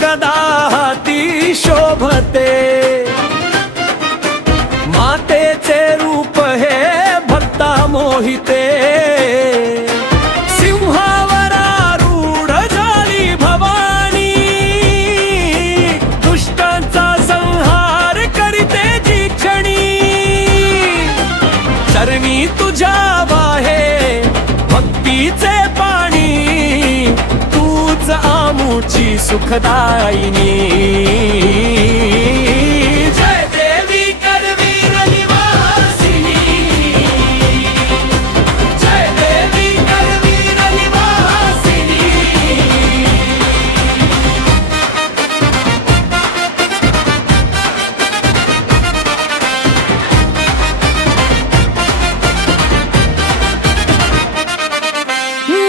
गदा हाती शोभते, मातेचे रूप हे भक्ता मोहिते. सिंहावर आरूढ झाली भवानी, दुष्टांचा संहार करीते जी क्षणी. चरणी तुझ्या वाहे भक्तीचे पाणी, तूच आमुची सुखदायिनी. जय देवी करवीर निवासिनी, जय देवी करवीर निवासिनी.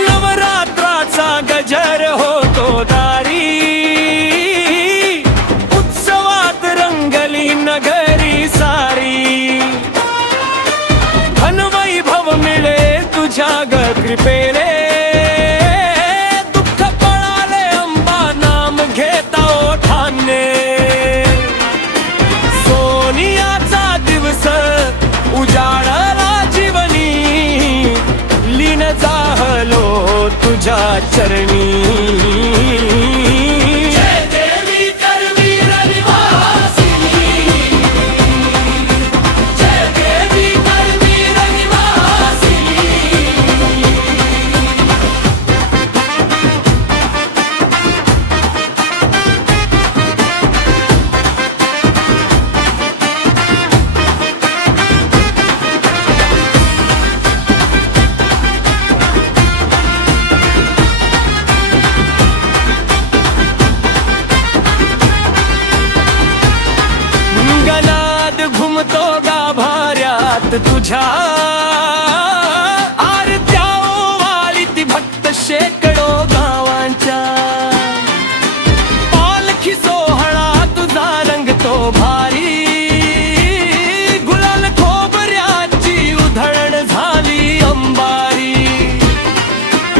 नवरात्राचा गजर होतो दारी, उत्सवात रंगली नगरी सारी. धनवैभव मिळे तुझ्या ग कृपेने, दुःख पळाले अंबा नाम घेता ओठाने. सोनियाचा दिवस उजाडला जीवनी, लीन जाहलो तुझ्या चरणी. जय देवी करवीर निवासिनी, जय देवी करवीर निवासिनी. गनाद घुमतो गाभाऱ्यात तुझ्या, आरत्या ओवाळीती भक्त शेकडो गावांच्या. पालखी सोहळा तुझा रंगतो भारी, गुलाल खोबऱ्याची उधळण झाली अंबारी.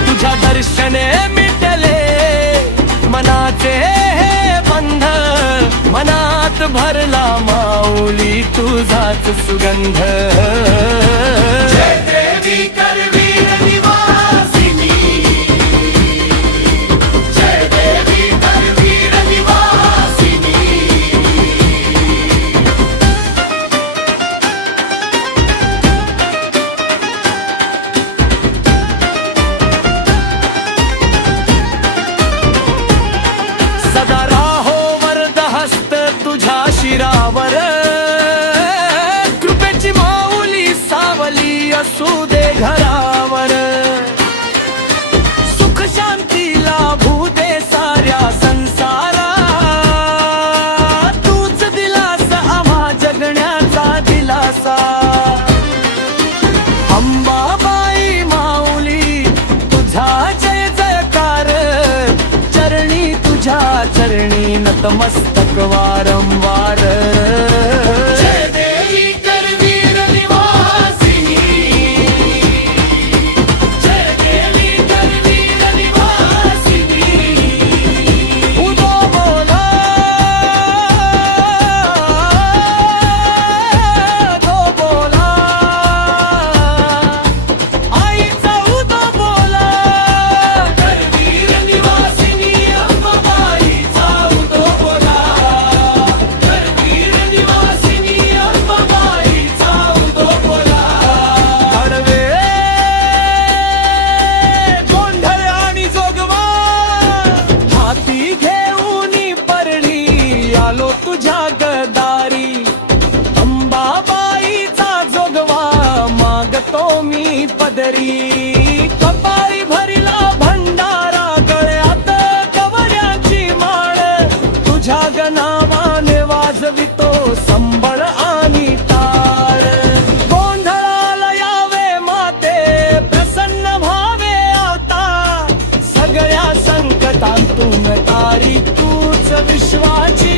तुझ्या दर्शने मिटले मनाचे हे बंध, मनात भरला माऊली तुझाच सुगंध. जय देवी करवीर निवासिनी, जय देवी करवीर निवासिनी. सदा राहो वरद हस्त तुझ्या शिरावर, कृपेची माऊली सावली असू दे घरावर. सुख शांती लाभू दे साऱ्या संसारा, तूच दिलास आम्हा जगण्याचा दिलासा. अंबाबाई माऊली तुझा जय जयकार, चरणी तुझ्या चरणी नतमस्तक वारंवार. जय देवी करवीर निवासिनी, जय देवी करवीर निवासिनी. उदो बोला, दो बोला, आईचा उदो बोला. करवीर निवासिनी अंबाबाईचा उदो बोला, करवीर निवासिनी अंबाबाईचा उदो बोला. गाढवे गोंधळ आणि जोगवा, हाती घेऊन परडी आलो तुझ्या गदारी. अंबाबाईचा जोगवा मागतो मी पदरी. कपाळी भरिला भंडारा, गळ्यात कवड्याची माळ, तुझ्या गनावाने वाजवितो संबळ आणि टाळ. गोंधळाला यावे माते, प्रसन्न व्हावे आता, सगळ्या संकटांतून तारी तूच विश्वाची.